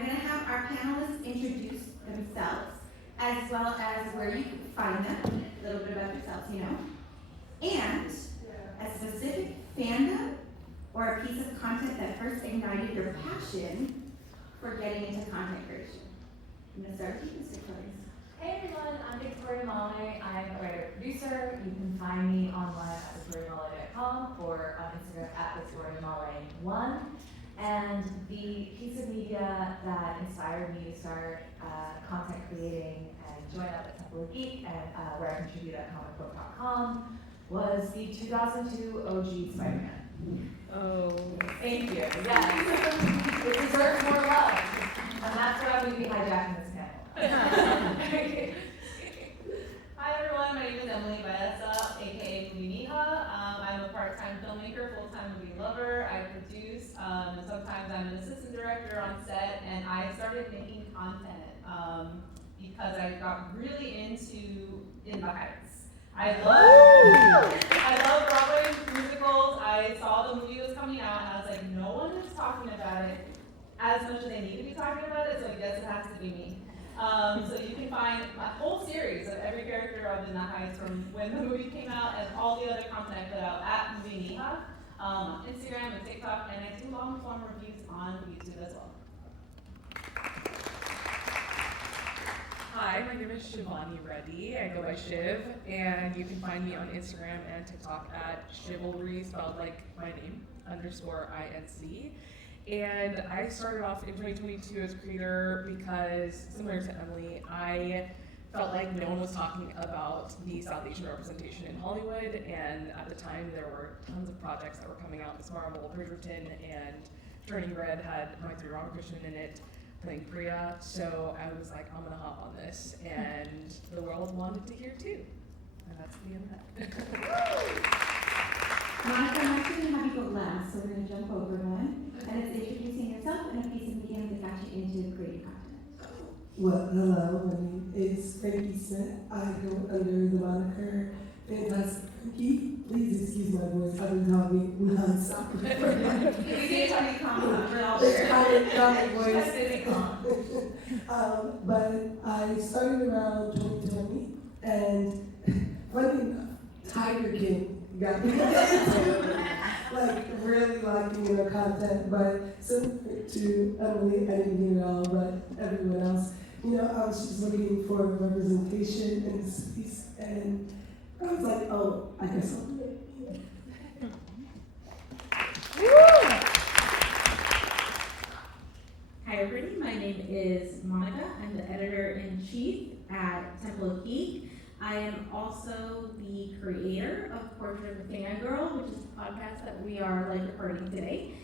I'm going to have our panelists introduce themselves, as well as where you can find them, a little bit about yourselves, and a specific fandom or a piece of content that first ignited your passion for getting into content creation. I'm going to start with you, Mr. Close. Hey everyone, I'm Victoria Molly. I'm a writer-producer. You can find me online at victoriamolly.com or on Instagram at victoriamolly1. And the piece of media that inspired me to start content creating and join up at Temple of Geek and where I contribute at comicbook.com was the 2002 OG Spider-Man. Oh. Thank you. Yes. It deserves more love. And that's why I'm going to be hijacking this panel. Hi everyone, my name is Baeza, aka MovieMija. I'm a part-time filmmaker, full-time movie lover. I produce, sometimes I'm an assistant director on set, and I started making content because I got really into In the Heights. I love Broadway musicals. I saw the movie was coming out, and I was like, no one is talking about it as much as they need to be talking about it, so I guess it has to be me. So you can find a whole series of every character of In the Heights from when the movie came out and all the other content I put out at MovieMija, on Instagram and TikTok, and I do long-form reviews on YouTube as well. Hi, my name is Shivani Reddy. I go by Shiv, and you can find me on Instagram and TikTok at Chivalry, spelled like my name, _INC. And I started off in 2022 as a creator because, similar to Emily, I felt like no one was talking about the South Asian representation in Hollywood, and at the time there were tons of projects that were coming out. Miss Marvel, Bridgerton, and Turning Red had Maitri Ramakrishnan in it, playing Priya, so I was like, I'm gonna hop on this, and the world wanted to hear too. And that's the end of that. Monica, I'm actually going to have you go last, so we're going to jump over one. And it's introducing yourself and a piece of medium that got you into creative content. Well, hello, my name is Frankie Smith. I go under the moniker Fantastic Frankie. Please excuse my voice, I've been talking nonstop. You can tell me comment, we're all It's there. comic voice. But I started around 2020, and funny enough, Tiger King got me into like really liking their content, but similar to Emily, I didn't get it all, but everyone else, I was just looking for representation in the space, and I was like, oh, I guess I'll do it. Hi everybody, my name is Monica. I'm the editor-in-chief at Temple of Geek. I am also the creator of Portrait of a Fangirl, which is a podcast that we are recording today.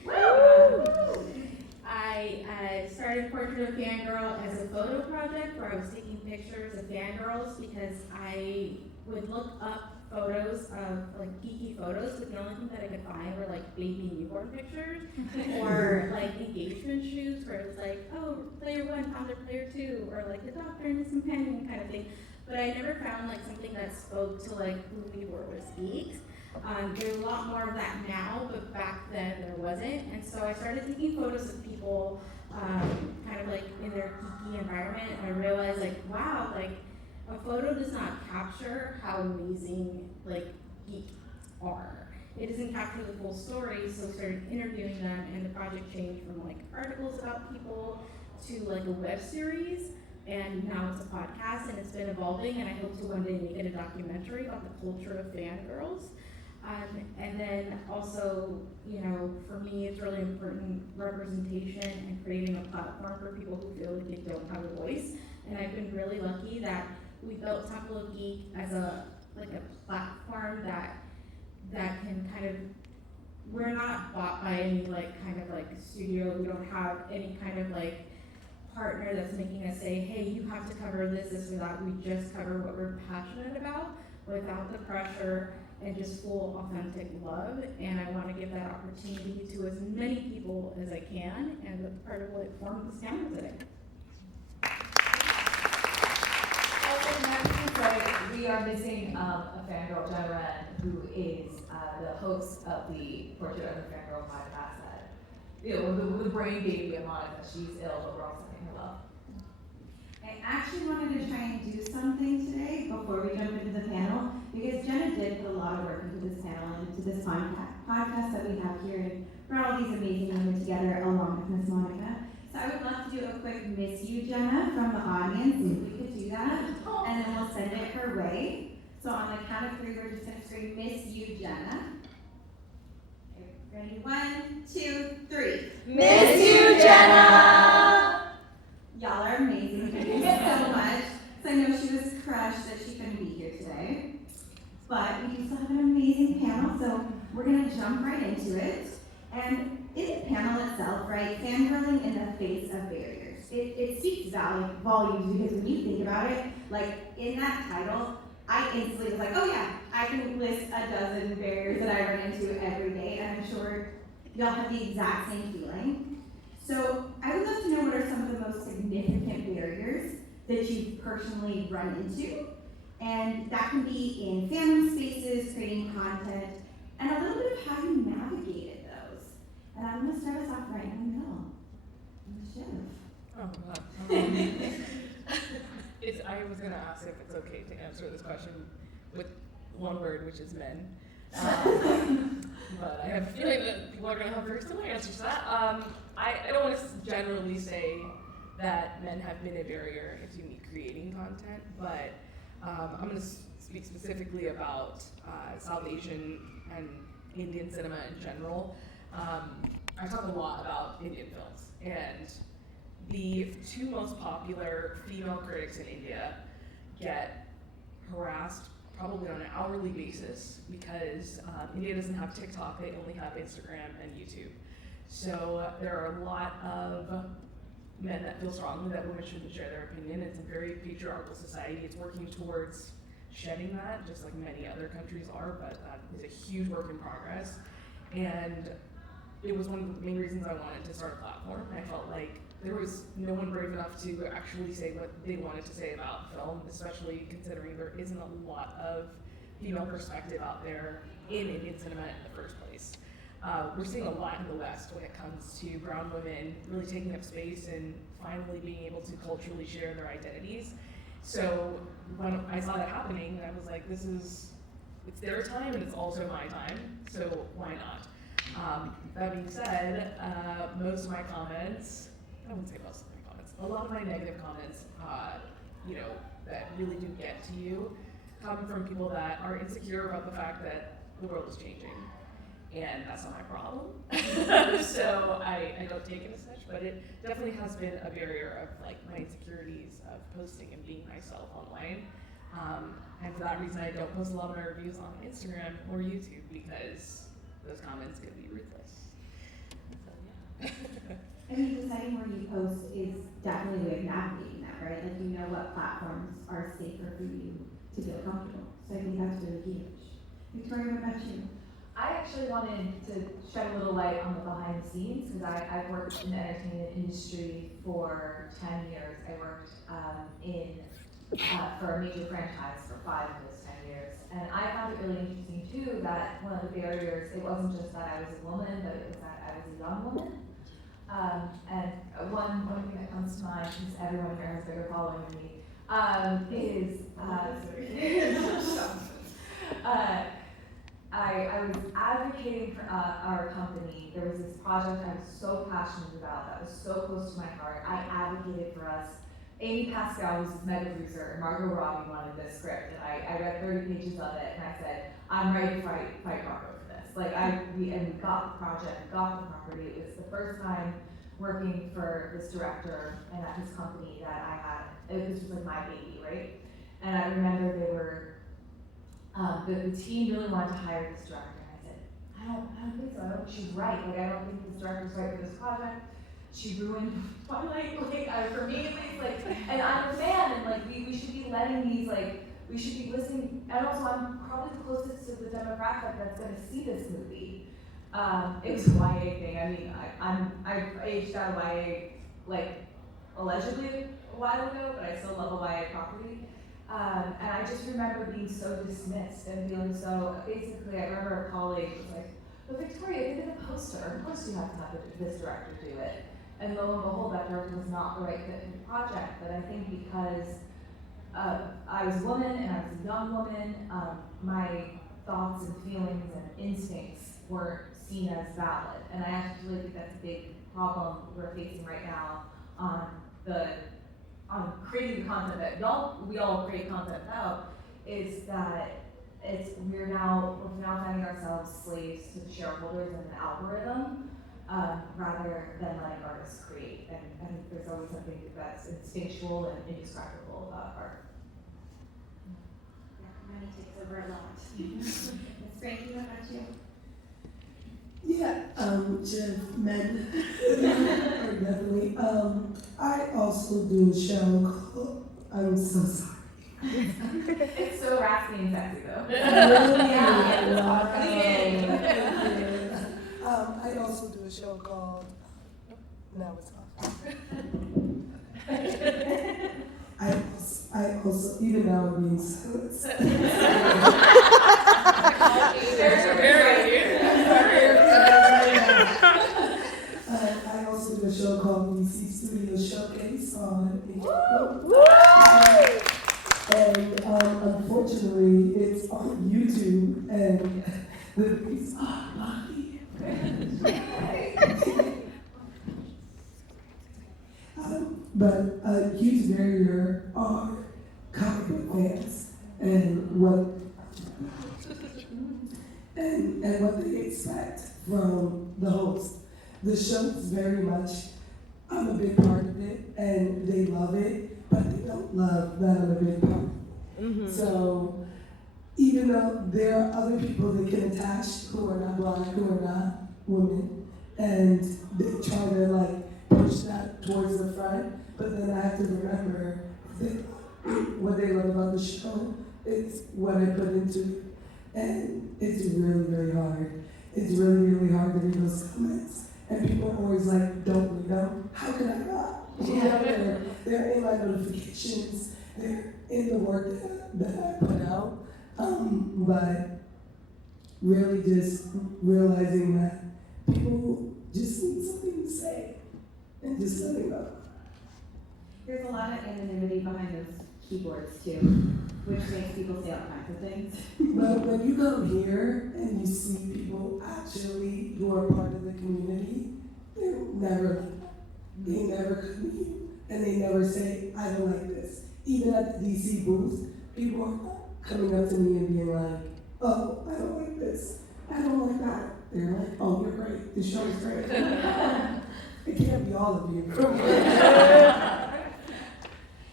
I started Portrait of a Fangirl as a photo project where I was taking pictures of fangirls because I would look up photos of geeky photos, but the only thing that I could find were baby newborn pictures or engagement shoots where it was oh, player 1 found their player 2, or the doctor and his companion kind of thing. But I never found something that spoke to who we were as geeks. There's a lot more of that now, but back then there wasn't. And so I started taking photos of people kind of in their geeky environment, and I realized wow, a photo does not capture how amazing geeks are. It doesn't capture the full story, so I started interviewing them, and the project changed from articles about people to a web series. And now it's a podcast, and it's been evolving, and I hope to one day make it a documentary about the culture of fangirls. And then also, for me, it's really important representation and creating a platform for people who feel like they don't have a voice. And I've been really lucky that we built Temple of Geek as a platform that can kind of, we're not bought by any studio. We don't have any kind of partner that's making us say, hey, you have to cover this, or that. We just cover what we're passionate about without the pressure and just full authentic love. And I want to give that opportunity to as many people as I can, and that's part of what formed this panel today. We are missing a fangirl, Jenna Wrenn, who is the host of the Portrait of a Fangirl podcast that the brain baby of Monica. She's ill, but we're all sending her love. I actually wanted to try and do something today before we jump into the panel, because Jenna did put a lot of work into this panel and into this podcast that we have here and brought all these amazing women together along with Miss Monica. So I would love to do a quick Miss You, Jenna, from the audience, if we could do that, and then we'll send it her way. So on the count of 3, we're just going to scream Miss You, Jenna. Okay, ready? 1, 2, 3. Miss you, Jenna! Y'all are amazing. Thank you so much. So I know she was crushed that she couldn't be here today. But we do still have an amazing panel, so we're going to jump right into it. And in the panel itself, right, fangirling in the face of barriers. It speaks volumes, because when you think about it, like in that title, I instantly was like, oh yeah, I can list a dozen barriers that I run into every day, and I'm sure y'all have the exact same feeling. So I would love to know what are some of the most significant barriers that you've personally run into, and that can be in fandom spaces, creating content, and a little bit of how you navigated those. And I'm gonna start us off right in the middle. Shiv. Oh, God. I was going to ask if it's okay to answer this question with one word, which is men. But I have a feeling that people are going to have very similar answers to that. I don't want to generally say that men have been a barrier to me creating content, but I'm going to speak specifically about South Asian and Indian cinema in general. I talk a lot about Indian films, and the 2 most popular female critics in India get harassed probably on an hourly basis because India doesn't have TikTok, they only have Instagram and YouTube. So there are a lot of men that feel strongly that women shouldn't share their opinion. It's a very patriarchal society. It's working towards shedding that, just like many other countries are, but that is a huge work in progress. And it was one of the main reasons I wanted to start a platform. I felt like there was no one brave enough to actually say what they wanted to say about film, especially considering there isn't a lot of female perspective out there in Indian cinema in the first place. We're seeing a lot in the West when it comes to brown women really taking up space and finally being able to culturally share their identities. So when I saw that happening, I was like, it's their time and it's also my time, so why not? That being said, most of my comments, I wouldn't say most of my comments, a lot of my negative comments, that really do get to you, come from people that are insecure about the fact that the world is changing. And that's not my problem. So I don't take it as such, but it definitely has been a barrier of like my insecurities of posting and being myself online. And for that reason, I don't post a lot of my reviews on Instagram or YouTube because those comments can be ruthless. So yeah. I mean, deciding where you post is definitely a way of navigating that, right? Like, you know what platforms are safer for you to feel comfortable. So I think that's really huge. Victoria, what about you? I actually wanted to shed a little light on the behind the scenes because I've worked in the entertainment industry for 10 years. I worked for a major franchise for 5 of those 10 years. And I found it really interesting too that one of the barriers, it wasn't just that I was a woman, but it was that I was a young woman. And one thing that comes to mind, since everyone here has bigger following than me, is I was advocating for our company. There was this project I was so passionate about that was so close to my heart. I advocated for us. Amy Pascal was this mega producer, and Margot Robbie wanted this script, and I read 30 pages of it, and I said, I'm ready to fight Margot for this. Like, we got the project, we got the property. It was the first time working for this director and at his company that I had. This was like my baby, right? And I remember they were, the team really wanted to hire this director, and I said, I don't think so. I don't think she's right. Like, I don't think this director's right for this project. She ruined Twilight, for me at least, and I'm a fan, and we should be letting these, we should be listening, and also I'm probably the closest to the demographic that's gonna see this movie. It was a YA thing. I mean, I aged out of YA, allegedly a while ago, but I still love a YA property. And I just remember being so dismissed and feeling so, basically, I remember a colleague was like, but Victoria, you did a poster. Of course you have to have this director do it. And lo and behold, that director was not the right fit for the project. But I think because I was a woman and I was a young woman, my thoughts and feelings and instincts weren't seen as valid. And I actually think that's a big problem we're facing right now on creating the content that we all create content about, is that we're now finding ourselves slaves to the shareholders and the algorithm, rather than letting artists create. And I think there's always something that's instinctual and indescribable about art. Yeah, money takes over a lot. Ms. Frankie, what about you? Yeah, just men, definitely. I also do a show called, I'm so sorry. It's so raspy and sexy though. I also do a show called, now it's off. I also, even now I'm being silenced. I also do a show called DC Studio Showcase on and unfortunately it's on YouTube and the videos are bloody. But a huge barrier are comic book fans and what they expect from the host. The show is very much, I'm a big part of it, and they love it, but they don't love that I'm a big part of it. Mm-hmm. So even though there are other people they can attach who are not Black, who are not women, and they try to push that towards the front, but then I have to remember what they love about the show is what I put into it. And it's really, really hard. It's really, really hard to read those comments. And people are always like, don't read them. How can I not? Yeah. They're in my notifications. They're in the work that I put out. But really just realizing that people just need something to say and just let it go. There's a lot of anonymity behind those keyboards too, which makes people say all kinds of things. But when you come here and you see people actually who are part of the community, they're never they never come to you and they never say, I don't like this. Even at the DC booth, people are coming up to me and being like, oh, I don't like this. I don't like that. They're like, oh, you're great. The show is great. It can't be all of you.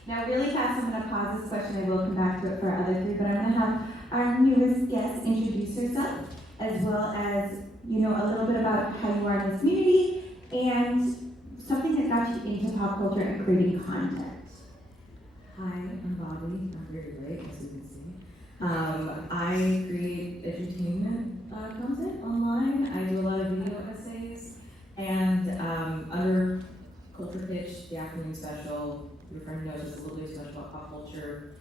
Now, really fast, I'm going to pause this question. I will come back to it for our other three, but I'm going to have our newest guest introduce herself, as well as, a little bit about how you are in the community and something that got you into pop culture and creating content. Hi, I'm Bobbi. I'm very late, as you can see. I create edutainment content online. I do a lot of video essays, and under Culture Kitsch, the afternoon special, your friend knows it's a little bit special about pop culture,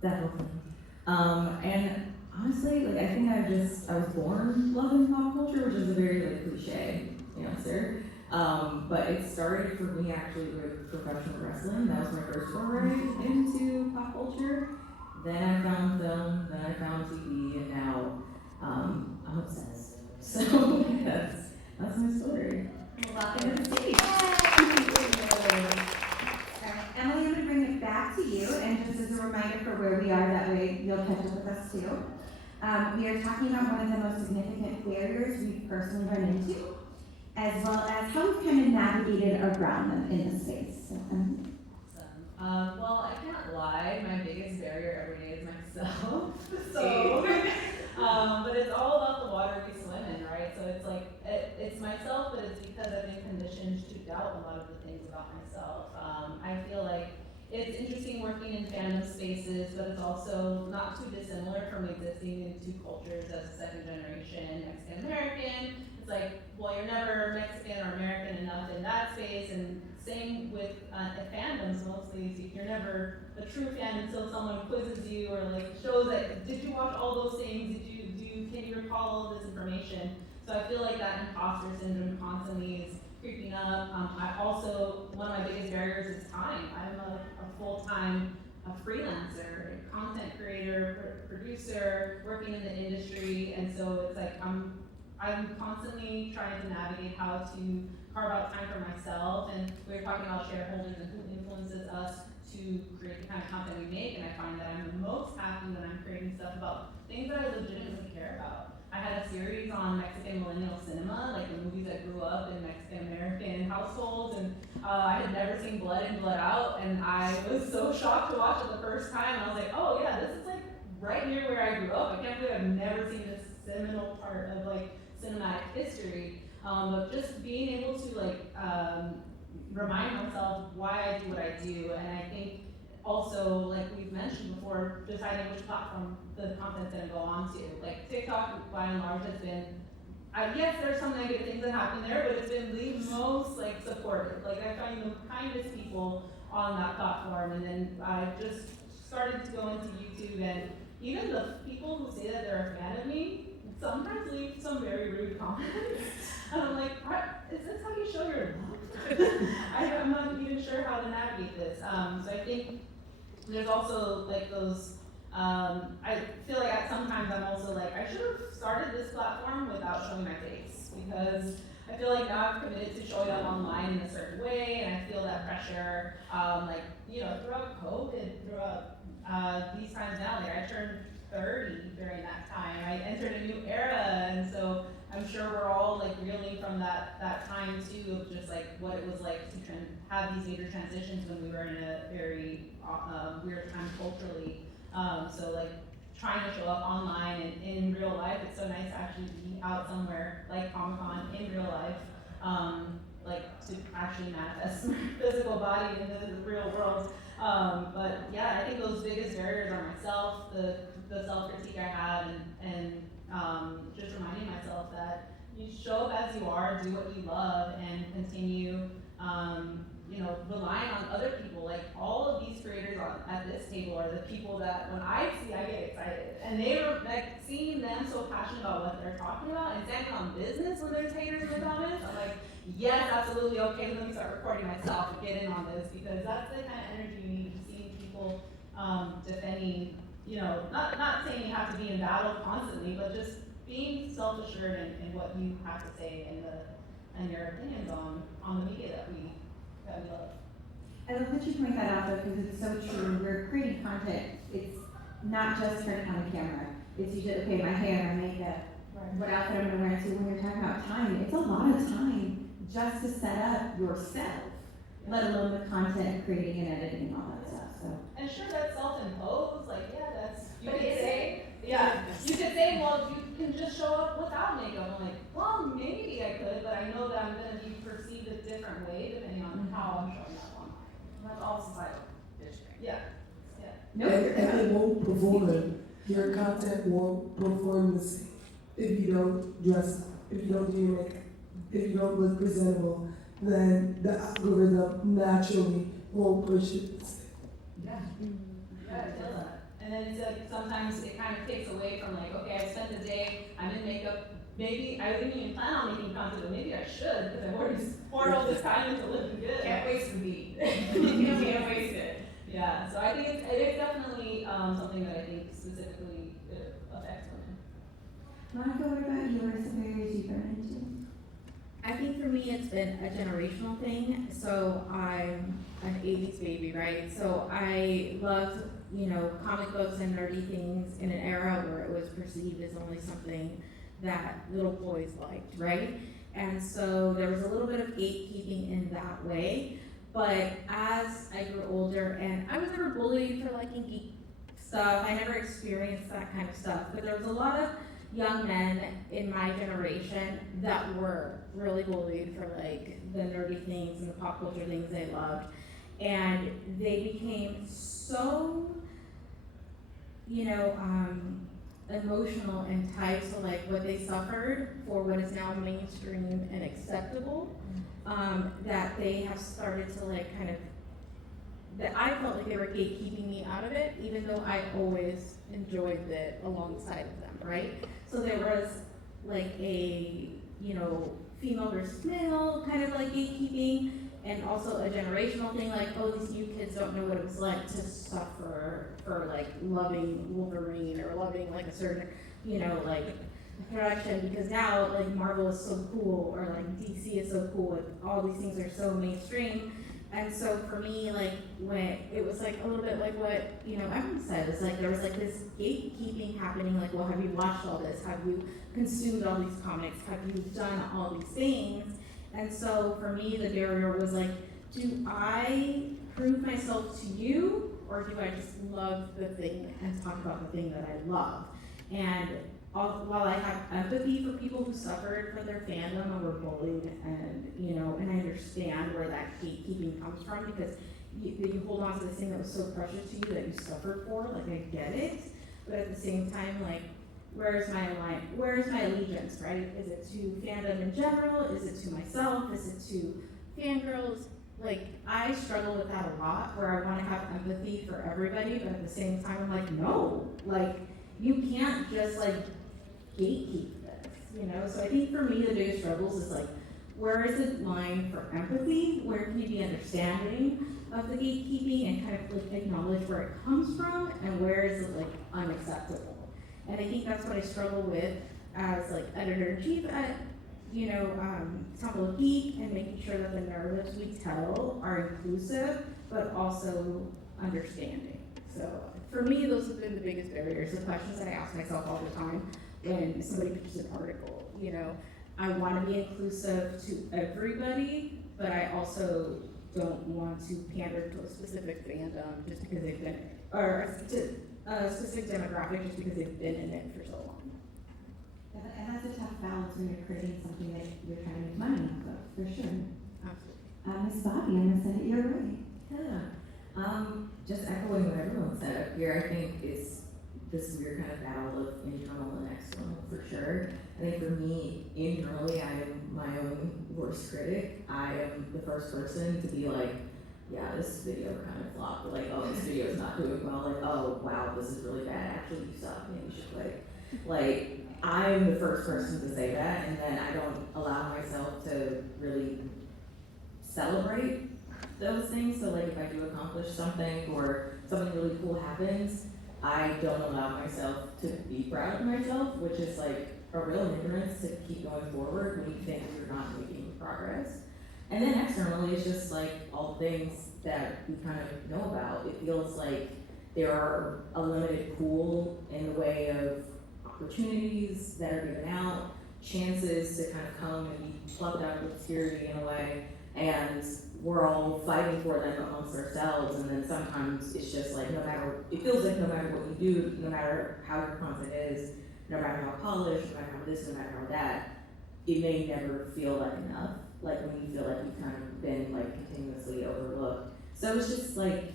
that whole thing. And honestly, I think I was born loving pop culture, which is a very cliche answer. But it started for me actually with professional wrestling. That was my first foray into pop culture. Then I found film, then I found TV, and now I'm obsessed. So that's my story. Welcome to the stage. Emily, I'm going to bring it back to you, and just as a reminder for where we are, that way you'll catch up with us too. We are talking about one of the most significant barriers we've personally run into, as well as how we've kind of navigated around them in the space. So, well, I can't lie, my biggest barrier every day is myself. But it's all about the water we swim in, right? So it's myself, but it's because I've been conditioned to doubt a lot of the things about myself. I feel like it's interesting working in fandom spaces, but it's also not too dissimilar from existing in two cultures as a second generation Mexican American. It's well, you're never Mexican or American enough in that space, and same with fandoms. Mostly, you're never a true fan until someone quizzes you or shows did you watch all those things? Can you recall all this information? So I feel like that imposter syndrome constantly is creeping up. I also, one of my biggest barriers is time. I'm a full-time freelancer, a content creator, producer, working in the industry, and so it's like I'm constantly trying to navigate how to carve out time for myself. And we were talking about shareholders and who influences us to create the kind of content we make, and I find that I'm the most happy when I'm creating stuff about things that I legitimately care about. I had a series on Mexican millennial cinema, like the movies that grew up in Mexican American households, and I had never seen Blood In, Blood Out, and I was so shocked to watch it the first time. I was like, oh yeah, this is like right near where I grew up. I can't believe I've never seen this seminal part of like cinematic history. But just being able to like remind myself why I do what I do, and I think also, like we've mentioned before, deciding which platform the content's gonna go on to. Like TikTok, by and large, has been, yes, there's some negative things that happen there, but it's been the most like supportive. Like I find the kindest people on that platform, and then I just started to go into YouTube, and even the people who say that they're a fan of me sometimes leave some very rude comments. And I'm like, is this how you show your love? I'm not even sure how to navigate this. So I think there's also like those, I feel like sometimes I'm also like, I should have started this platform without showing my face, because I feel like now I've committed to showing up online in a certain way, and I feel that pressure, like, you know, throughout COVID, throughout these times now, like I turned 30 during that time. I entered a new era, and so I'm sure we're all like reeling from that time too, of just like what it was like to have these major transitions when we were in a very weird time culturally. So like trying to show up online and in real life, it's so nice to actually be out somewhere like Comic-Con in real life, like to actually manifest my physical body in the real world. But yeah, I think those biggest barriers are myself, the self-critique I have, and just reminding myself that you show up as you are, do what you love, and continue, you know, relying on other people. Like all of these creators at this table are the people that when I see, I get excited. And they were like seeing them so passionate about what they're talking about and standing on business when there's haters in the comments. I'm like, yes, absolutely, okay, let me start recording myself and get in on this, because that's the kind of energy you need, seeing people defending, you know, not saying you have to be in battle constantly, but just being self-assured in what you have to say and your opinions on the media that we love. I love that you point that out though, because it's so true. We're creating content. It's not just turning on the camera. It's usually, okay, my hair, my makeup, what outfit I'm gonna wear. So when you're talking about time, it's a lot of time just to set up yourself, let alone the content creating and editing and all that stuff. So. And sure, that's self-imposed. Like, yeah, that's you could say. Yeah, you could say, well, you can just show up without makeup. I'm like, well, maybe I could, but I know that I'm gonna be perceived a different way depending on how I'm showing up online. That's all societal conditioning. Yeah. And it won't perform. Your content won't perform the same if you don't dress up, if you don't do your makeup, if you don't look presentable. Then the algorithm naturally won't push it. Yeah. Yeah, I feel that. And then it's like sometimes it kind of takes away from like, okay, I spent the day, I'm in makeup. Maybe I didn't even plan on making content, but maybe I should, because I've already poured all this time into looking good. Can't waste the beat. You can't waste it. Yeah, so I think it's definitely something that I think specifically affects women. Monica, what about you? What are some barriers you've run into? I think for me it's been a generational thing. So I'm an 80s baby, right? So I loved, you know, comic books and nerdy things in an era where it was perceived as only something that little boys liked, right? And so there was a little bit of gatekeeping in that way. But as I grew older, and I was never bullied for liking geek stuff, I never experienced that kind of stuff, but there was a lot of young men in my generation that were really bullied for like the nerdy things and the pop culture things they loved. And they became so, you know, emotional and tied to like what they suffered for what is now mainstream and acceptable, that they have started to like kind of, that I felt like they were gatekeeping me out of it, even though I always enjoyed it alongside of them, right? So there was like a you know, female versus male kind of like gatekeeping, and also a generational thing, like, oh, these new kids don't know what it was like to suffer for like loving Wolverine or loving like a certain, you know, like production, because now like Marvel is so cool, or like DC is so cool, and all these things are so mainstream. And so for me, like, when it was like a little bit like what, you know, Evan said, it's like there was like this gatekeeping happening, like, well, have you watched all this? Have you consumed all these comics? Have you done all these things? And so for me, the barrier was like, do I prove myself to you, or do I just love the thing and talk about the thing that I love? And while I have empathy for people who suffered for their fandom and were bullied, and you know, and I understand where that gatekeeping comes from, because you hold on to this thing that was so precious to you that you suffered for, like, I get it, but at the same time, like, where's my allegiance, right? Is it to fandom in general? Is it to myself? Is it to fangirls? Like, I struggle with that a lot, where I want to have empathy for everybody, but at the same time, I'm like, no, like, you can't just like gatekeep this, you know? So I think for me, the biggest struggles is like, where is the line for empathy? Where can you be understanding of the gatekeeping and kind of like acknowledge where it comes from, and where is it like unacceptable? And I think that's what I struggle with as like editor-in-chief at, you know, Temple of Geek, and making sure that the narratives we tell are inclusive, but also understanding. So for me, those have been the biggest barriers, the questions that I ask myself all the time when somebody pitches an article. You know, I want to be inclusive to everybody, but I also don't want to pander to a specific fandom just because they've been, or a specific demographic just because they've been in it for so long. And that's a tough balance when you're creating something that you're trying to make money off of, for sure. Absolutely. Miss Bobbi, I'm gonna send it your way. Yeah. Just echoing what everyone said up here, I think it's this weird kind of battle of internal and external for sure. I think for me, internally, I am my own worst critic. I am the first person to be like, yeah, this video kind of flopped. Like, oh, this video is not doing well. Like, oh, wow, this is really bad. Actually, you suck. Maybe you should quit. Like, I'm the first person to say that, and then I don't allow myself to really celebrate those things. So like, if I do accomplish something or something really cool happens, I don't allow myself to be proud of myself, which is like a real hindrance to keep going forward when you think you're not making progress. And then externally, it's just like all things that we kind of know about. It feels like there are a limited pool in the way of opportunities that are given out, chances to kind of come and be plucked out of obscurity in a way, and we're all fighting for them amongst ourselves. And then sometimes it's just like, it feels like no matter what you do, no matter how your content is, no matter how polished, no matter how this, no matter how that, it may never feel like enough, like when you feel like you've kind of been like continuously overlooked. So it's just like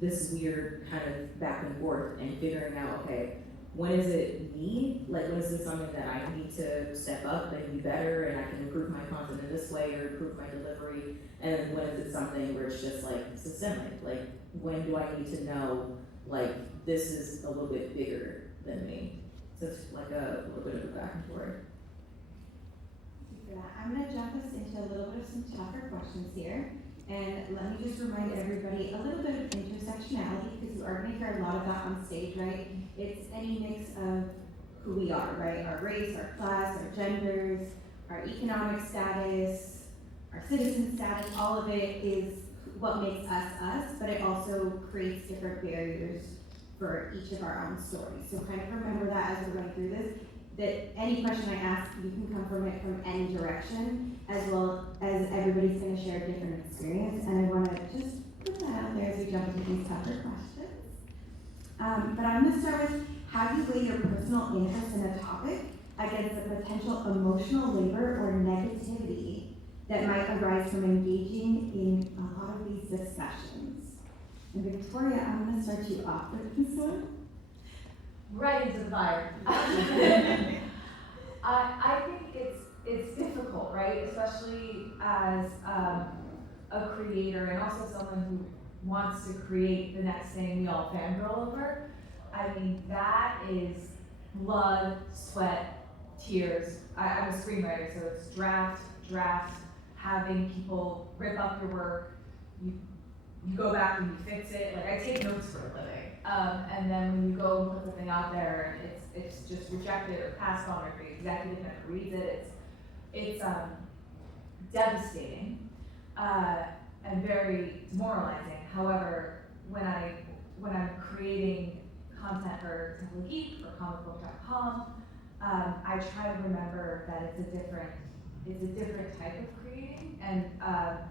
this weird kind of back and forth and figuring out, okay, when is it me? Like, when is it something that I need to step up and be better, and I can improve my content in this way or improve my delivery? And then when is it something where it's just like systemic? Like, when do I need to know, like, this is a little bit bigger than me? So it's like a little bit of a back and forth. Thank you for that. I'm gonna jump us into a little bit of some tougher questions here. And let me just remind everybody a little bit of intersectionality, because you are going to hear a lot of that on stage, right? It's any mix of who we are, right? Our race, our class, our genders, our economic status, our citizen status, all of it is what makes us us, but it also creates different barriers for each of our own stories. So kind of remember that as we're going through this, that any question I ask, you can come from it from any direction, as well as everybody's going to share a different experience. And I want to just put that out there as we jump into these tougher questions. But I'm going to start with, how do you weigh your personal interest in a topic against the potential emotional labor or negativity that might arise from engaging in a lot of these discussions? And Victoria, I'm going to start you off with this one. Right into the fire. I think it's difficult, right? Especially as a creator and also someone who wants to create the next thing we all fangirl over. I mean, that is blood, sweat, tiers. I'm a screenwriter, so it's draft, having people rip up your work, you go back and you fix it. Like I take notes for a living, and then when you go and put something out there and it's just rejected or passed on, or the executive never reads it, it's devastating and very demoralizing. However, when I'm creating content for Geek or comicbook.com, I try to remember that it's a different type of creating, and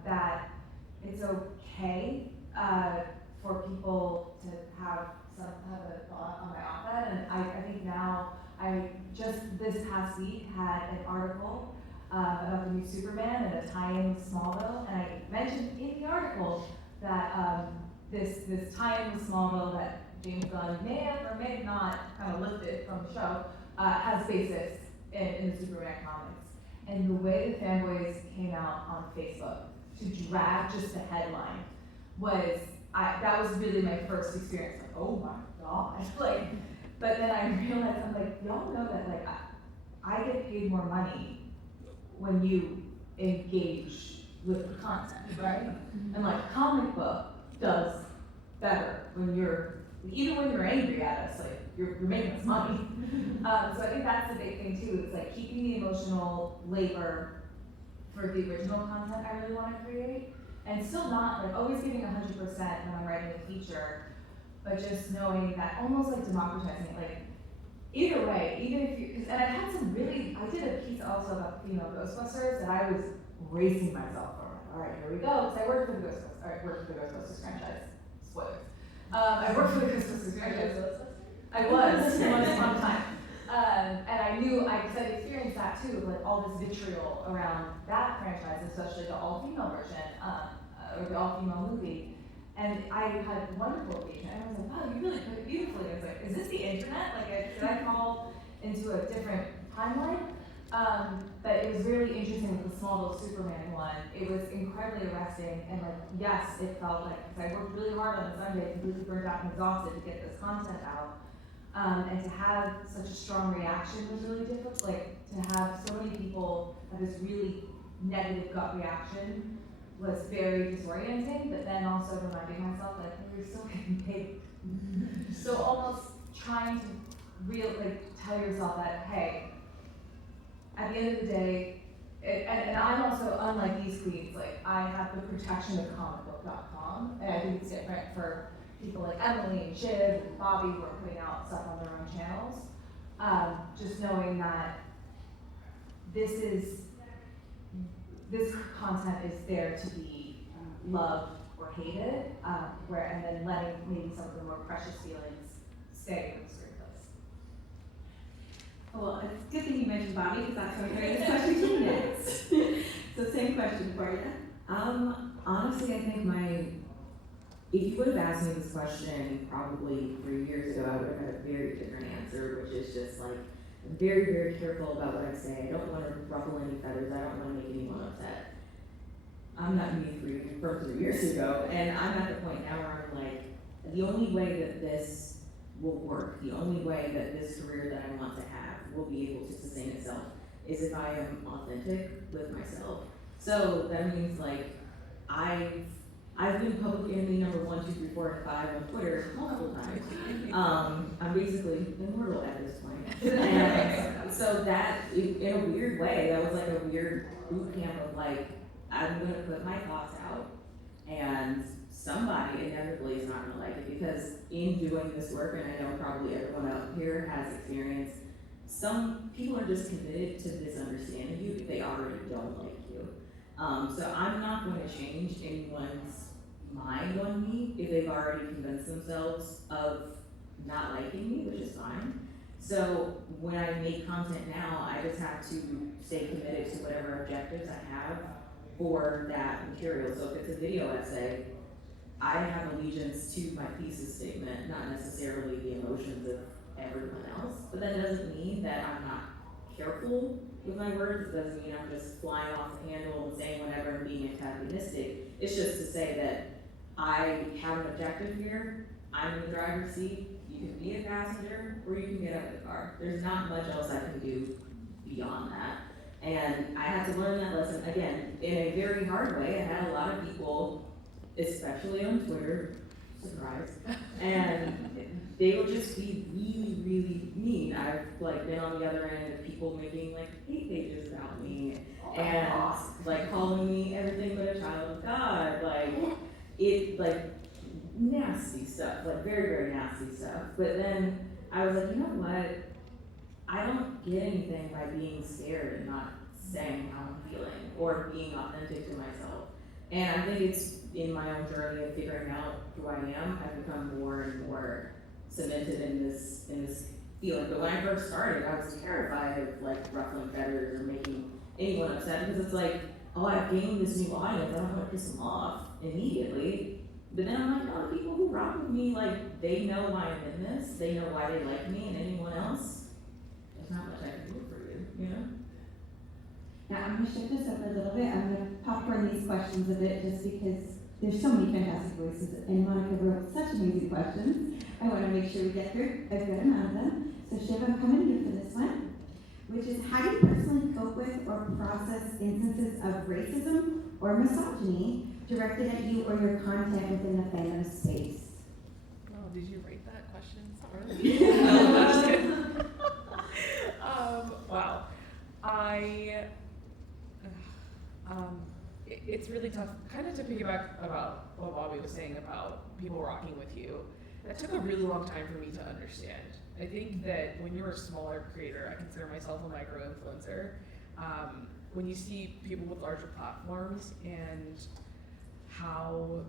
that it's okay for people to have a thought on my op-ed. And I think now, I just this past week had an article about the new Superman and a tie-in with Smallville, and I mentioned in the article that this tie-in with Smallville that James Gunn may have or may have not kind of lifted from the show has basis in the Superman comics. And the way the fanboys came out on Facebook to drag just the headline was, that was really my first experience. Like, oh my gosh, like, but then I realized, I'm like, y'all know that like I get paid more money when you engage with the content, right? And like a comic book does better even when you're angry at us, like you're making us money. So I think that's the big thing too. It's like keeping the emotional labor for the original content I really want to create, and still not like always giving 100% when I'm writing a feature, but just knowing that almost like democratizing it. Like either way, even if you, and I've had some really, I did a piece also about female Ghostbusters that I was racing myself for. All right, here we go, because I worked for the Ghostbusters franchise. Spoilers. I worked for the Ghostbusters franchise. I was once upon a time. And I knew, because I'd experienced that too, like all this vitriol around that franchise, especially the all-female version, or the all-female movie. And I had a wonderful engagement. And I was like, wow, you really put it beautifully. I was like, is this the internet? Like, did I fall into a different timeline? But it was really interesting with the Smallville Superman one. It was incredibly arresting, and like, yes, it felt like, because I worked really hard on the Sunday, completely burnt out and exhausted to get this content out. And to have such a strong reaction was really difficult. Like, to have so many people have this really negative gut reaction was very disorienting, but then also reminding myself, like, you're still getting paid. So almost trying to tell yourself that, hey, at the end of the day, and I'm also, unlike these queens, like, I have the protection of comicbook.com, and I think it's different for people like Emily and Shiv and Bobbi who are putting out stuff on their own channels. Just knowing that this content is there to be loved or hated, and then letting maybe some of the more precious feelings stay in the screen place. Well, it's a good thing you mentioned Bobbi, because that's what I'm going to question to next. So same question for you. Honestly, I think if you would have asked me this question probably 3 years ago, I would have had a very different answer, which is just like, I'm very, very careful about what I say. I don't want to ruffle any feathers. I don't want to make anyone upset. I'm not me from 3 years ago, and I'm at the point now where I'm like, the only way that this will work, the only way that this career that I want to have will be able to sustain itself is if I am authentic with myself. So that means like, I've been public enemy number 1, 2, 3, 4, and 5 on Twitter multiple times. I'm basically immortal at this point. And so that, in a weird way, that was like a weird boot camp of like, I'm gonna put my thoughts out, and somebody inevitably is not gonna like it, because in doing this work, and I know probably everyone out here has experience, some people are just committed to misunderstanding you if they already don't like you. So I'm not going to change anyone's mind on me if they've already convinced themselves of not liking me, which is fine. So when I make content now, I just have to stay committed to whatever objectives I have for that material. So if it's a video essay, I have allegiance to my thesis statement, not necessarily the emotions of everyone else. But that doesn't mean that I'm not careful with my words. It doesn't mean I'm just flying off the handle and saying whatever and being antagonistic. It's just to say that I have an objective here. I'm in the driver's seat. You can be a passenger or you can get out of the car. There's not much else I can do beyond that. And I had to learn that lesson, again, in a very hard way. I had a lot of people, especially on Twitter, surprise, and they would just be really, really mean. I've like been on the other end of people making like hate pages about me and like calling me everything but a child of God, like nasty stuff, like very, very nasty stuff. But then I was like, you know what? I don't get anything by being scared and not saying how I'm feeling or being authentic to myself. And I think it's in my own journey of figuring out who I am, I've become more and more cemented in this feeling. But when I first started, I was terrified of like ruffling feathers or making anyone upset because it's like, oh, I've gained this new audience, I don't want to piss them off immediately. But then I'm like, oh, the people who rock with me, like, they know why I'm in this, they know why they like me, and anyone else, there's not much I can do for you, you know? Now, I'm going to shift this up a little bit. I'm going to popcorn these questions a bit just because there's so many fantastic voices, and Monica wrote such amazing questions. I want to make sure we get through a good amount of them. So Shiv, I'm coming to you for this one, which is how do you personally cope with or process instances of racism or misogyny directed at you or your content within the fandom space? Oh, did you write that question? Sorry. No, I'm just kidding. Wow. It's really tough, kind of to piggyback about what Bobbi was saying about people rocking with you. That took a really long time for me to understand. I think that when you're a smaller creator, I consider myself a micro-influencer, when you see people with larger platforms and how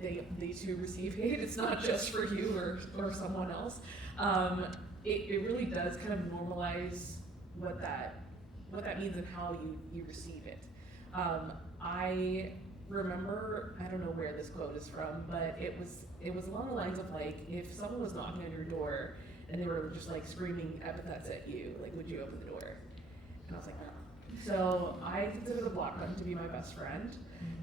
they too receive hate, it's not just for you or someone else, it really does kind of normalize what that means and how you receive it. I remember, I don't know where this quote is from, but it was along the lines of like, if someone was knocking on your door and they were just like screaming epithets at you, like, would you open the door? And I was like, no. So I consider the block button to be my best friend,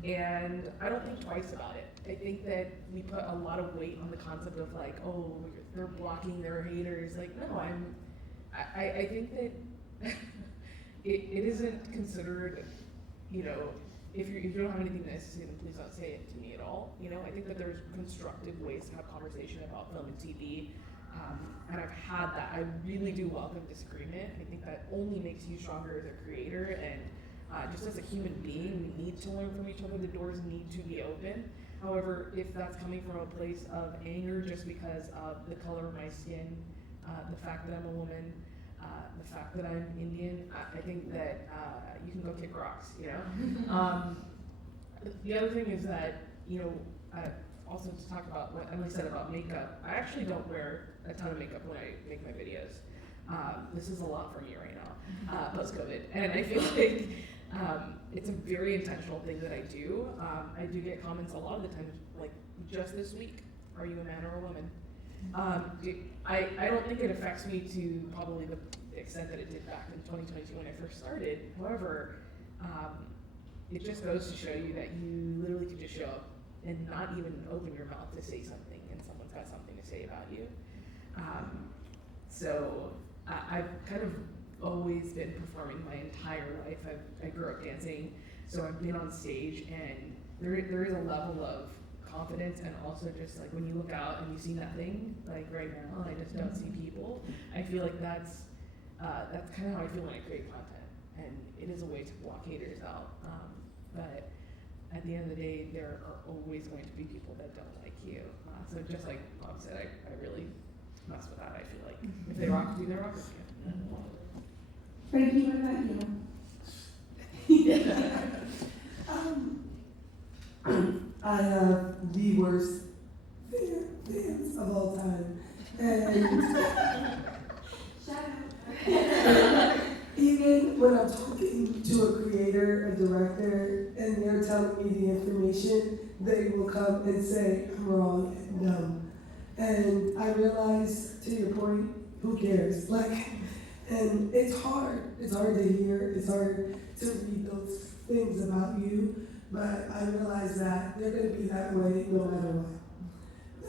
and I don't think twice about it. I think that we put a lot of weight on the concept of like, oh, they're blocking, they're haters. Like, no, I think that it isn't considered, you know, if you don't have anything nice to say, then please don't say it to me at all. You know, I think that there's constructive ways to have conversation about film and TV, and I've had that. I really do welcome disagreement. I think that only makes you stronger as a creator, and just as a human being, we need to learn from each other. The doors need to be open. However, if that's coming from a place of anger just because of the color of my skin, the fact that I'm a woman, the fact that I'm Indian, I think that you can go kick rocks, you know? The other thing is that, you know, also to talk about what Emily said about makeup, I actually don't wear a ton of makeup when I make my videos. This is a lot for me right now, post-COVID, and I feel like it's a very intentional thing that I do. I do get comments a lot of the time, like just this week, are you a man or a woman? I don't think it affects me to probably the extent that it did back in 2022 when I first started. However, it just goes to show you that you literally can just show up and not even open your mouth to say something, and someone's got something to say about you. So I've kind of always been performing my entire life. I grew up dancing, so I've been on stage, and there is a level of confidence, and also just like when you look out and you see nothing, like right now, I just don't see people. I feel like that's kind of how I feel when I create content, and it is a way to block haters out. But at the end of the day, there are always going to be people that don't like you. So just like Bob said, I really mess with that. I feel like if they rock with you, they rock with you. Frankie, what about you? I have the worst fans of all time. And Shut up. even when I'm talking to a creator, a director, and they're telling me the information, they will come and say, I'm wrong and dumb. And I realize, to your point, who cares? Like, and it's hard to hear, it's hard to read those things about you, but I realize that they're gonna be that way no matter what.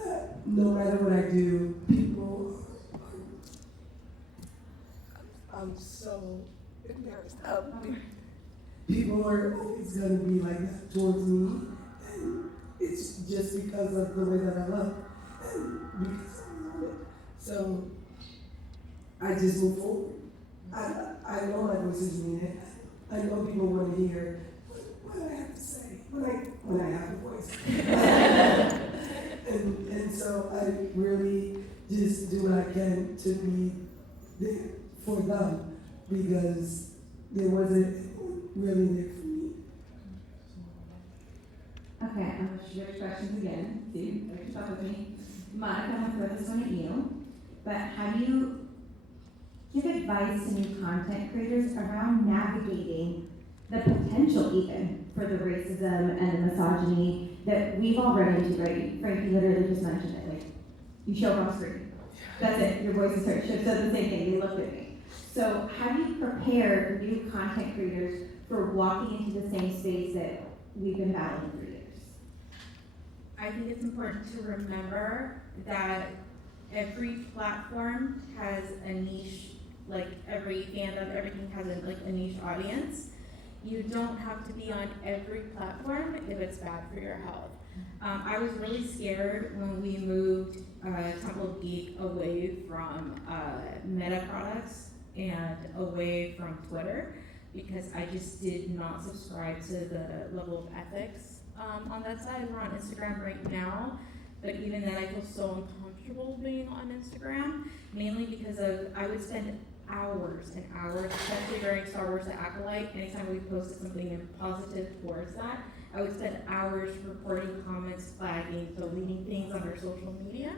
That no matter what I do, people I'm so embarrassed. People are always gonna be like that towards me, and it's just because of the way that I look, and because I love it. So I just move forward. I know my voice is needed. I know people want to hear what I have to say when I have a voice. and so I really just do what I can to be there for them because there wasn't really there for me. Okay, I'm gonna switch questions again. See, you talk with me. Monica, I'm gonna throw this one at you. But how do you give advice to new content creators around navigating the potential even for the racism and the misogyny that we've all run into, right? Frankie literally just mentioned it, like, you show up on screen. That's it, your voice is heard. She said the same thing, they looked at me. So how do you prepare new content creators for walking into the same space that we've been battling for years? I think it's important to remember that every platform has a niche, like every fandom, everything has a niche audience. You don't have to be on every platform if it's bad for your health. I was really scared when we moved Temple of Geek away from Meta products and away from Twitter because I just did not subscribe to the level of ethics on that side. We're on Instagram right now, but even then I feel so uncomfortable being on Instagram, mainly because I would spend hours and hours, especially during Star Wars The Acolyte, anytime we posted something positive towards that, I would spend hours reporting comments, flagging, deleting things on our social media.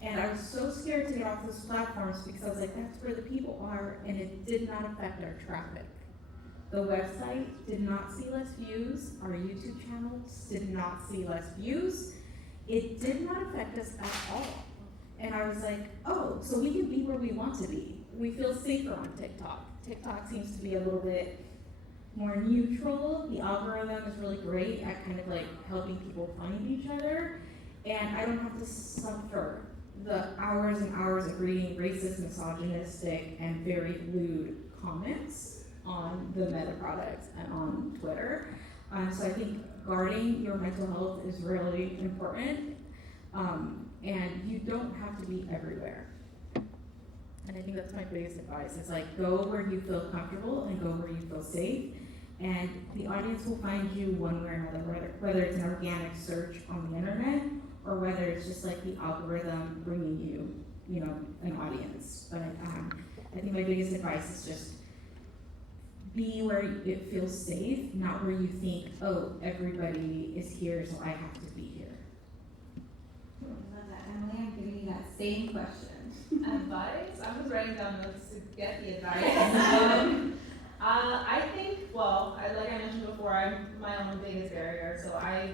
And I was so scared to get off those platforms because I was like, that's where the people are, and it did not affect our traffic. The website did not see less views, our YouTube channels did not see less views. It did not affect us at all. And I was like, oh, so we can be where we want to be. We feel safer on TikTok. TikTok seems to be a little bit more neutral. The algorithm is really great at kind of like helping people find each other. And I don't have to suffer the hours and hours of reading racist, misogynistic, and very lewd comments on the Meta products and on Twitter. So I think guarding your mental health is really important. And you don't have to be everywhere. And I think that's my biggest advice. It's like, go where you feel comfortable and go where you feel safe. And the audience will find you one way or another, whether it's an organic search on the internet or whether it's just like the algorithm bringing you, an audience. But I think my biggest advice is just be where it feels safe, not where you think, oh, everybody is here, so I have to be here. I love that, Emily. I'm giving you that same question. Advice? I was writing down notes to get the advice. I think, like I mentioned before, I'm my own biggest barrier, so I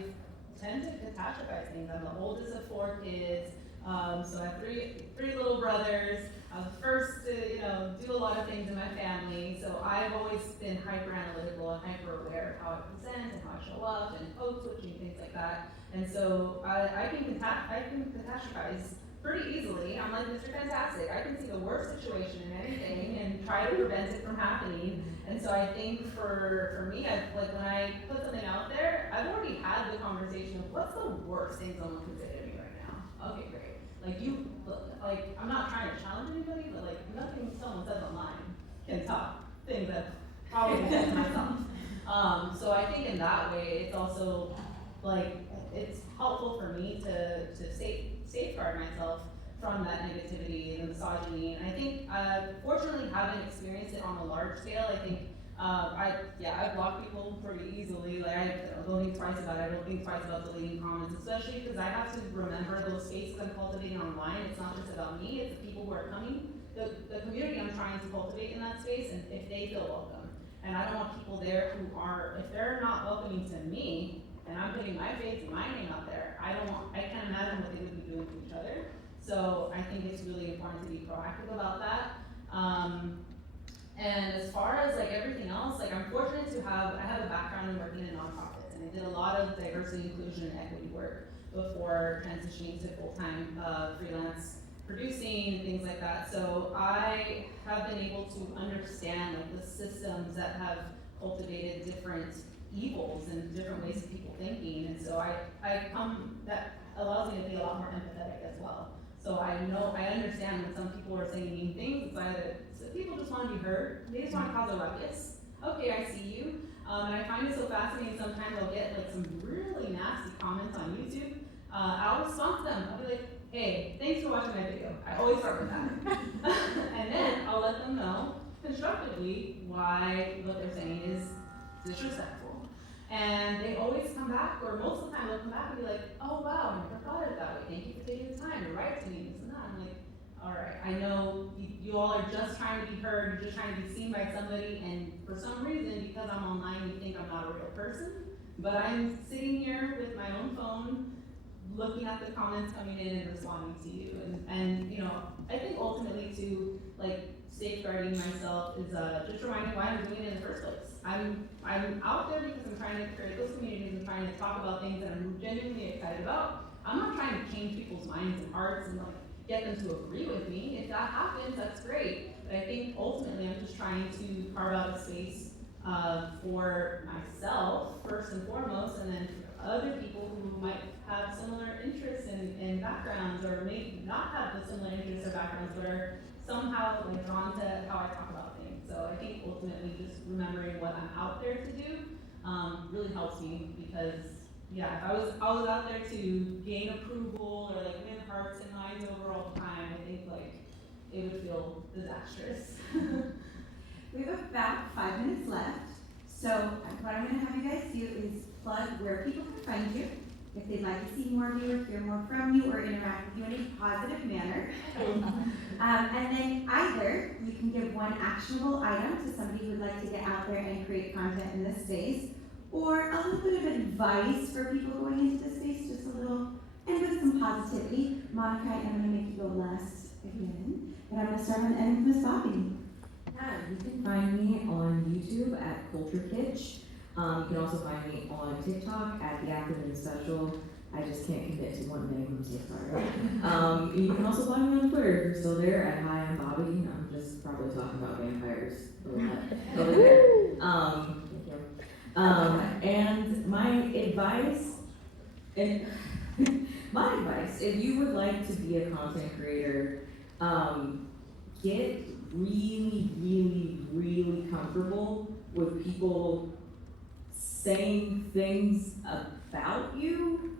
tend to catastrophize things. I'm the oldest of 4 kids, so I have three little brothers. I was first to, do a lot of things in my family, so I've always been hyper analytical and hyper aware of how I present and how I show up and code switching, things like that. And so I can catastrophize pretty easily. I'm like Mr. Fantastic. I can see the worst situation in anything and try to prevent it from happening. And so I think for me, when I put something out there, I've already had the conversation of what's the worst thing someone can say to me right now. Okay, great. I'm not trying to challenge anybody, but nothing someone says online can top things that probably affect myself. So I think in that way, it's also it's helpful for me to safeguard myself from that negativity and misogyny. And I think, fortunately, having experienced it on a large scale, I think I block people pretty easily. I don't think twice about it. I don't think twice about deleting comments, especially because I have to remember those spaces I'm cultivating online. It's not just about me, it's the people who are coming, the community I'm trying to cultivate in that space, and if they feel welcome. And I don't want people there who are, if they're not welcoming to me, and I'm putting my face and my name out there, I can't imagine what they would be doing to each other. So I think it's really important to be proactive about that. And as far as everything else, I'm fortunate to I have a background in working in nonprofits, and I did a lot of diversity, inclusion, and equity work before transitioning to full-time freelance producing and things like that. So I have been able to understand like the systems that have cultivated different evils and different ways of people thinking. And so that allows me to be a lot more empathetic as well. So I understand when some people are saying mean things, it's either people just want to be heard, they just want to cause a ruckus. Okay, I see you. And I find it so fascinating, sometimes I'll get like some really nasty comments on YouTube. I'll respond to them. I'll be like, hey, thanks for watching my video. I always start with that. And then I'll let them know constructively why what they're saying is disrespectful. And they always come back, or most of the time they'll come back and be like, oh wow, I never thought of it that way. Thank you for taking the time to write to me, this and that. I'm like, all right, I know you all are just trying to be heard, you're just trying to be seen by somebody, and for some reason, because I'm online, you think I'm not a real person. But I'm sitting here with my own phone, looking at the comments coming in and responding to you. And you know, I think ultimately to like safeguarding myself is just reminding why I'm doing it in the first place. I'm out there because I'm trying to create those communities and trying to talk about things that I'm genuinely excited about. I'm not trying to change people's minds and hearts and like get them to agree with me. If that happens, that's great. But I think ultimately I'm just trying to carve out a space for myself first and foremost, and then for other people who might have similar interests and backgrounds, or may not have the similar interests or backgrounds, but are somehow like drawn to how I talk about things. So I think ultimately just remembering what I'm out there to do really helps me, because yeah, if I was out there to gain approval or like win hearts and minds over all the time, I think like it would feel disastrous. We have about 5 minutes left. So what I'm gonna have you guys do is plug where people can find you, if they'd like to see more of you, or hear more from you, or interact with you in a positive manner. And then either you can give one actionable item to somebody who'd like to get out there and create content in this space, or a little bit of advice for people going into the space, just a little, and with some positivity. Monica, I'm gonna make you go last again, and I'm gonna start on the end with Miss Bobbi. Yeah, you can find me on YouTube at Culture Kitsch. You can also find me on TikTok at The Afternoon Special. I just can't commit to one name, I'm so sorry. You can also find me on Twitter if you're still there at Hi, I'm Bobbi. I'm just probably talking about vampires a lot over there. Thank you. And my advice, if you would like to be a content creator, get really, really, really comfortable with people saying things about you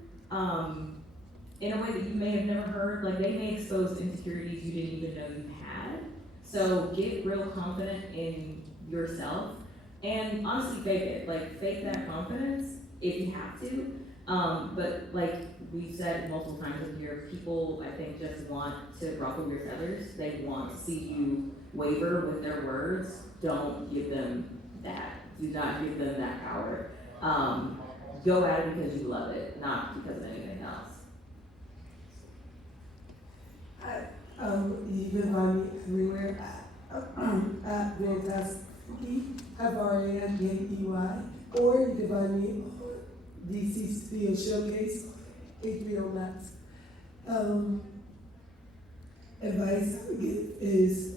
in a way that you may have never heard. Like, they may expose insecurities you didn't even know you had. So get real confident in yourself and honestly fake it. Like, fake that confidence if you have to. But like we've said multiple times in here, people I think just want to ruffle your feathers. They want to see you waver with their words. Don't give them that. Do not give them that power. Go at it because you love it, not because of anything else. You can find me everywhere at Fantastic FRANGEY, or you can find me on DC Studio Showcase, HBO Max. Advice I would give is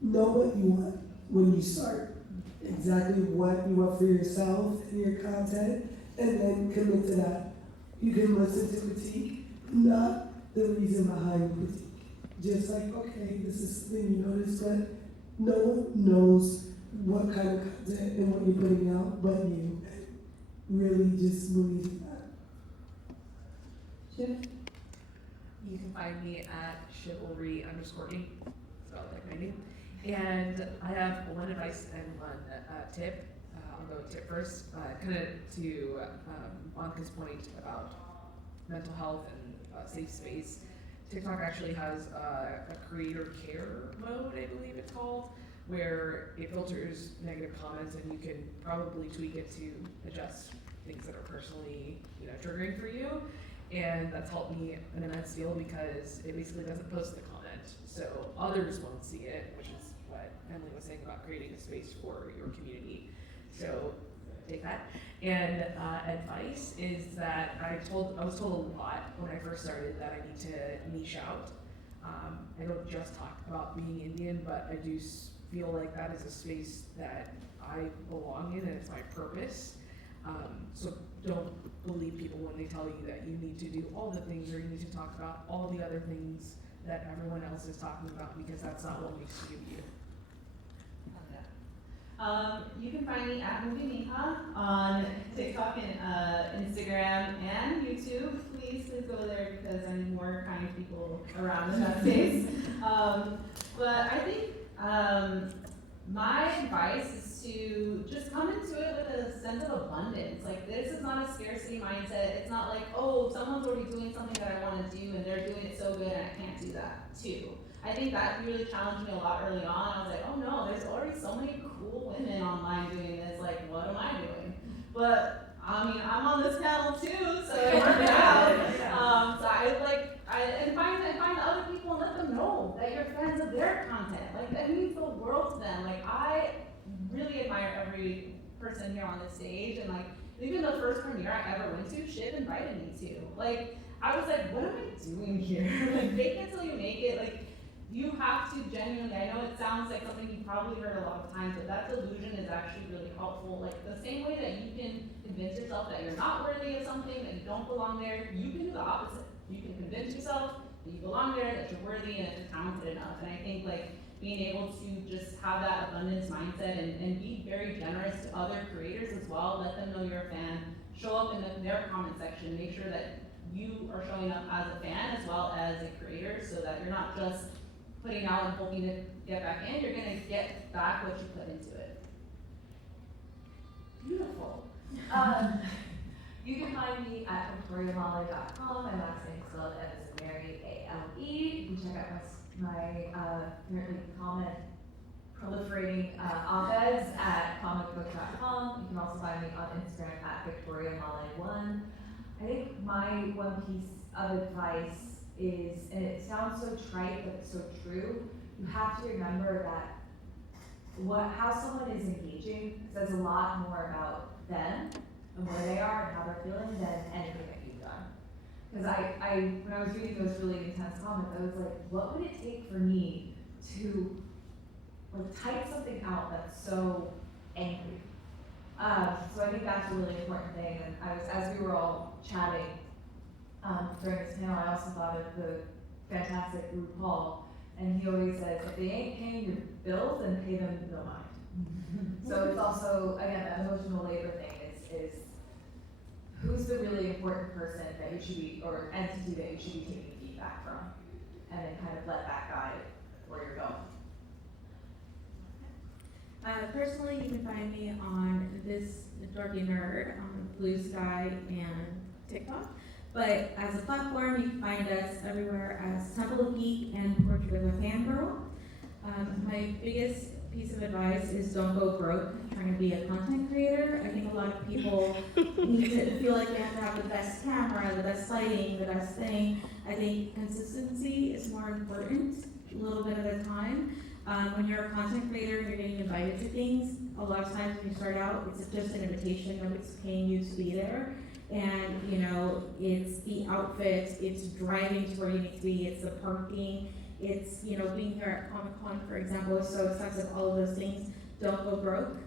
know what you want when you start, exactly what you want for yourself and your content, and then commit to that. You can listen to critique, not the reason behind the critique. Just like, okay, this is something you notice, but no one knows what kind of content and what you're putting out but you. Really just believe in that. Shiv? You can find me at chivalry_Inc. Spelled like my name. And I have one advice and one tip. I'll go with tip first. Kind of to Monica's point about mental health and safe space. TikTok actually has a creator care mode, I believe it's called, where it filters negative comments, and you can probably tweak it to adjust things that are personally, triggering for you. And that's helped me an immense deal, because it basically doesn't post the comment, so others won't see it, which is what Emily was saying about creating a space for your community. So take that. And advice is that I was told a lot when I first started that I need to niche out. I don't just talk about being Indian, but I do feel like that is a space that I belong in and it's my purpose. So don't believe people when they tell you that you need to do all the things or you need to talk about all the other things that everyone else is talking about, because that's not what makes you you. You can find me at MovieMija on TikTok and Instagram and YouTube. Please go there because I need more kind people around in that space. But I think my advice is to just come into it with a sense of abundance. Like, this is not a scarcity mindset. It's not like, oh, someone's already doing something that I want to do and they're doing it so good and I can't do that too. I think that really challenged me a lot early on. I was like, oh no, there's already so many cool women online doing this. Like, what am I doing? But I mean, I'm on this panel too, so it worked out. So I find other people and let them know that you're fans of their content. Like, that means the world to them. Like, I really admire every person here on this stage, and like, even the first premiere I ever went to, Shiv invited me to. Like, I was like, what am I doing here? Like, fake it till you make it. Like, you have to genuinely, I know it sounds like something you probably heard a lot of times, but that delusion is actually really helpful. Like, the same way that you can convince yourself that you're not worthy of something, that you don't belong there, you can do the opposite. You can convince yourself that you belong there, that you're worthy, and that you're talented enough. And I think, like, being able to just have that abundance mindset and be very generous to other creators as well, let them know you're a fan, show up in their comment section, make sure that you are showing up as a fan as well as a creator, so that you're not just putting out and hoping to get back in, you're gonna get back what you put into it. Beautiful. You can find me at victoriamale.com. My last name is spelled as Mary A-L-E. You can check out my apparently comment proliferating op-eds at comicbook.com. You can also find me on Instagram at victoriamale1. I think my one piece of advice is, and it sounds so trite, but it's so true, you have to remember that how someone is engaging says a lot more about them and where they are and how they're feeling than anything that you've done. Because when I was reading those really intense comments, I was like, what would it take for me to like type something out that's so angry? So I think that's a really important thing. And as we were all chatting during this panel, I also thought of the fantastic RuPaul, and he always says, if they ain't paying your bills, then pay them no mind. So it's also, again, that emotional labor thing is who's the really important person that you should be, or entity that you should be taking feedback from, and then kind of let that guide where you're going. Personally, you can find me on this dorky nerd on Blue Sky and TikTok. But as a platform, you can find us everywhere as Temple of Geek and Portrait of a Fangirl. My biggest piece of advice is don't go broke trying to be a content creator. I think a lot of people need to feel like they have to have the best camera, the best lighting, the best thing. I think consistency is more important, a little bit at a time. When you're a content creator and you're getting invited to things, a lot of times when you start out, it's just an invitation, nobody's paying you to be there. And, you know, it's the outfit, it's driving to where you need to be, it's the parking, it's, you know, being here at Comic-Con, for example, is so expensive, all of those things. Don't go broke,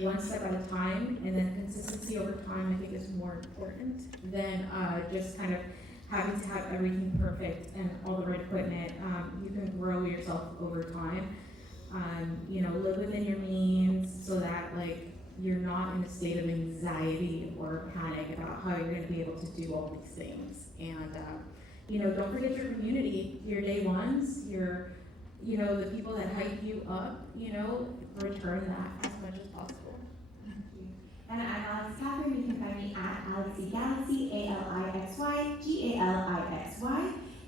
one step at a time, and then consistency over time, I think, is more important than just kind of having to have everything perfect and all the right equipment. You can grow yourself over time. You know, live within your means so that, like, you're not in a state of anxiety or panic about how you're going to be able to do all these things. And, you know, don't forget your community, your day ones, your, you know, the people that hype you up, you know, return that as much as possible. And I'm Alix Catherine. You can find me at Alixy Galaxy, ALIXY,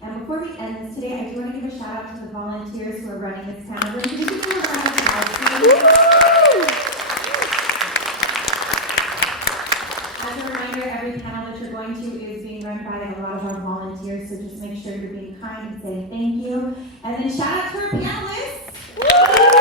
And before we end this today, I do want to give a shout out to the volunteers who are running this panel. As a reminder, every panel that you're going to is being run by a lot of our volunteers, so just make sure you're being kind and saying thank you. And then shout out to our panelists.